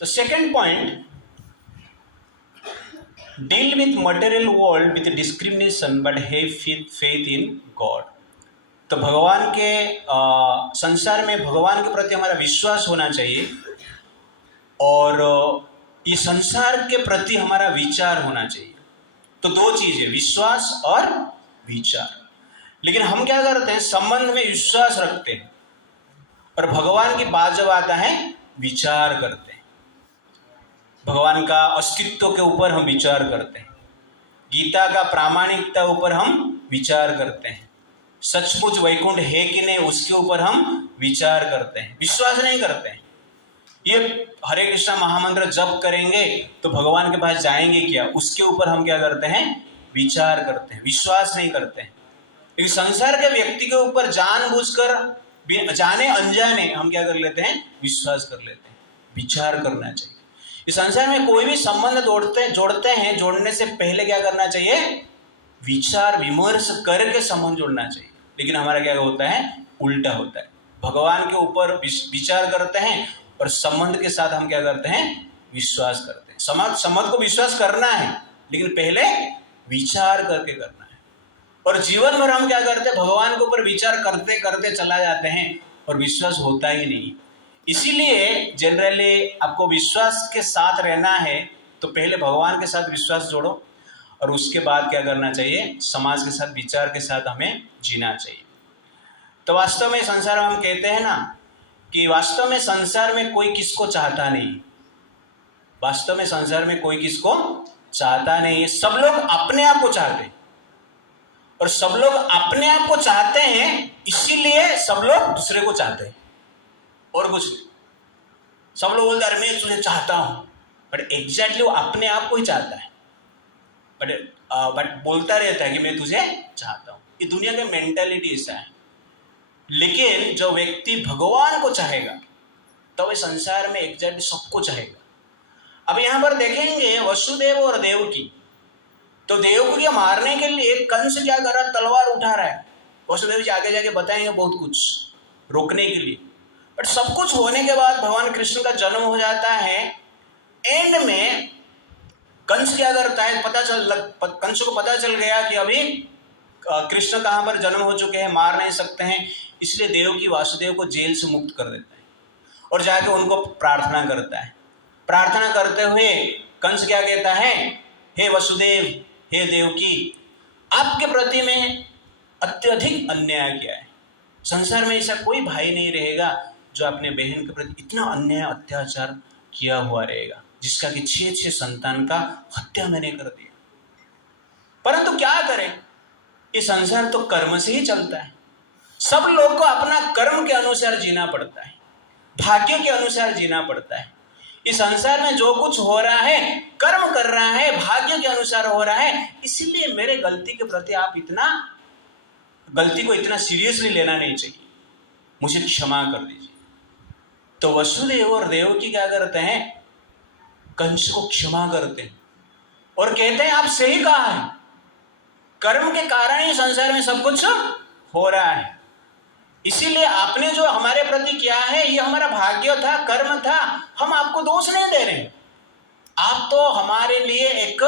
The second point, deal with material world with discrimination but have faith in God. तो भगवान के संसार में भगवान के प्रति हमारा विश्वास होना चाहिए और ये संसार के प्रति हमारा विचार होना चाहिए। तो दो चीजें, विश्वास और विचार। लेकिन हम क्या करते हैं, संबंध में विश्वास रखते हैं और भगवान की बात जब आता है विचार करते हैं। भगवान का अस्तित्व के ऊपर हम विचार करते हैं, गीता का प्रामाणिकता ऊपर हम विचार करते हैं, सचमुच वैकुंठ है कि नहीं उसके ऊपर हम विचार करते हैं, विश्वास नहीं करते हैं। ये हरे कृष्णा महामंत्र जप करेंगे तो भगवान के पास जाएंगे क्या, उसके ऊपर हम क्या करते हैं, विचार करते हैं, विश्वास नहीं करते हैं। लेकिन संसार के व्यक्ति के ऊपर जानबूझकर जाने अनजाने हम क्या कर लेते हैं, विश्वास कर लेते हैं। विचार करना चाहिए। इस संसार में कोई भी संबंध जोड़ते हैं, जोड़ने से पहले क्या करना चाहिए, विचार विमर्श करके संबंध जोड़ना चाहिए। लेकिन हमारा क्या होता है, उल्टा होता है। भगवान के ऊपर विचार करते हैं और संबंध के साथ हम क्या करते हैं, विश्वास करते हैं। संबंध को विश्वास करना है लेकिन पहले विचार करके करना है। और जीवन भर हम क्या करते हैं, भगवान के ऊपर विचार करते करते चला जाते हैं और विश्वास होता ही नहीं। इसीलिए जनरली आपको विश्वास के साथ रहना है तो पहले भगवान के साथ विश्वास जोड़ो और उसके बाद क्या करना चाहिए, समाज के साथ विचार के साथ हमें जीना चाहिए। तो वास्तव में संसार में हम कहते हैं ना कि वास्तव में संसार में कोई किसको चाहता नहीं। वास्तव में संसार में कोई किसको चाहता नहीं है। सब लोग अपने आप को चाहते हैं और सब लोग अपने आप को चाहते हैं, इसीलिए सब लोग दूसरे को चाहते हैं और कुछ नहीं। सब लोग बोलते हैं मैं तुझे चाहता हूं, बट एग्जैक्टली वो अपने आप को ही चाहता है, बट बोलता रहता है कि मैं तुझे चाहता हूं। ये दुनिया का मेंटालिटी ऐसा है। लेकिन जो व्यक्ति भगवान को चाहेगा तो वह संसार में एग्जैक्टली सबको चाहेगा। अब यहां पर देखेंगे वसुदेव और देवकी। तो देवकी को मारने के लिए कंस क्या कर रहा, तलवार उठा रहा है। वसुदेव जी आगे जाके बताएंगे बहुत कुछ रोकने के लिए। बट सब कुछ होने के बाद भगवान कृष्ण का जन्म हो जाता है। एंड में कंस क्या करता है, कंस को पता चल गया कि अभी कृष्ण कहाँ पर जन्म हो चुके हैं, मार नहीं सकते हैं। इसलिए देवकी वासुदेव को जेल से मुक्त कर देता है और जाके उनको प्रार्थना करता है। प्रार्थना करते हुए कंस क्या कहता है, हे वसुदेव, हे देवकी, आपके प्रति में अत्यधिक अन्याय किया है। संसार में ऐसा कोई भाई नहीं रहेगा जो अपने बहन के प्रति इतना अन्याय अत्याचार किया हुआ रहेगा, जिसका कि 6 संतान का हत्या मैंने कर दिया। परंतु क्या करें, ये संसार तो कर्म से ही चलता है। सब लोग को अपना कर्म के अनुसार जीना पड़ता है, भाग्य के अनुसार जीना पड़ता है। इस संसार में जो कुछ हो रहा है, कर्म कर रहा है, भाग्य के अनुसार हो रहा है। इसीलिए मेरे गलती के प्रति आप गलती को इतना सीरियसली लेना नहीं चाहिए, मुझे क्षमा कर दीजिए। तो वसुदेव और देवकी क्या करते हैं, कंस को क्षमा करते हैं और कहते हैं आप सही कहा है, कर्म के कारण ही संसार में सब कुछ हो रहा है। इसीलिए आपने जो हमारे प्रति किया है ये हमारा भाग्य था, कर्म था, हम आपको दोष नहीं दे रहे। आप तो हमारे लिए एक,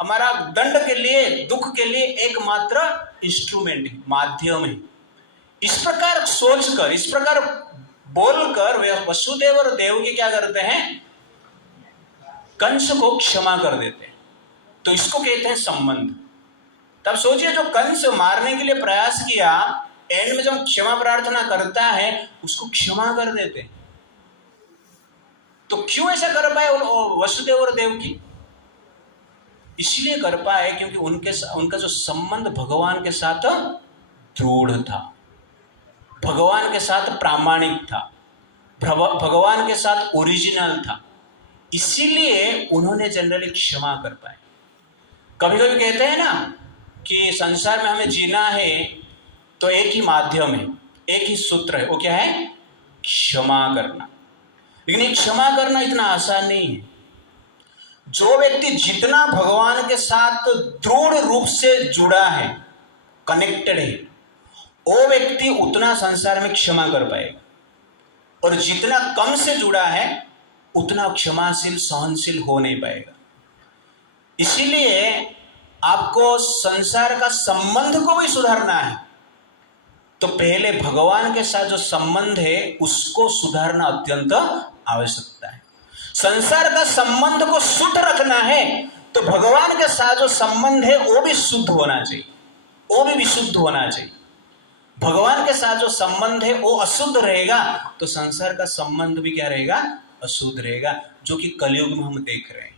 हमारा दंड के लिए, दुख के लिए एकमात्र इंस्ट्रूमेंट है, माध्यम है। इस प्रकार सोचकर, इस प्रकार बोलकर वसुदेव और देवकी क्या करते हैं, कंस को क्षमा कर देते हैं। तो इसको कहते हैं संबंध। तब सोचिए, जो कंस मारने के लिए प्रयास किया, एंड में जब क्षमा प्रार्थना करता है उसको क्षमा कर देते हैं। तो क्यों ऐसा कर पाए वसुदेव और देवकी? इसलिए कर पाए क्योंकि उनका जो संबंध भगवान के साथ दृढ़ था, भगवान के साथ प्रामाणिक था, भगवान के साथ ओरिजिनल था। इसीलिए उन्होंने जनरली क्षमा कर पाए। कभी कभी कहते हैं ना कि संसार में हमें जीना है तो एक ही माध्यम है, एक ही सूत्र है, वो क्या है, क्षमा करना। लेकिन ये क्षमा करना इतना आसान नहीं है। जो व्यक्ति जितना भगवान के साथ दृढ़ रूप से जुड़ा है, कनेक्टेड है, वो व्यक्ति उतना संसार में क्षमा कर पाएगा। और जितना कम से जुड़ा है उतना क्षमाशील सहनशील हो नहीं पाएगा। इसीलिए आपको संसार का संबंध को भी सुधारना है, तो पहले भगवान के साथ जो संबंध है उसको सुधारना अत्यंत आवश्यकता है। संसार का संबंध को शुद्ध रखना है तो भगवान के साथ जो संबंध है वो भी शुद्ध होना चाहिए, वो भी विशुद्ध होना चाहिए। भगवान के साथ जो संबंध है वो अशुद्ध रहेगा तो संसार का संबंध भी क्या रहेगा, अशुद्ध रहेगा, जो कि कलयुग में हम देख रहे हैं।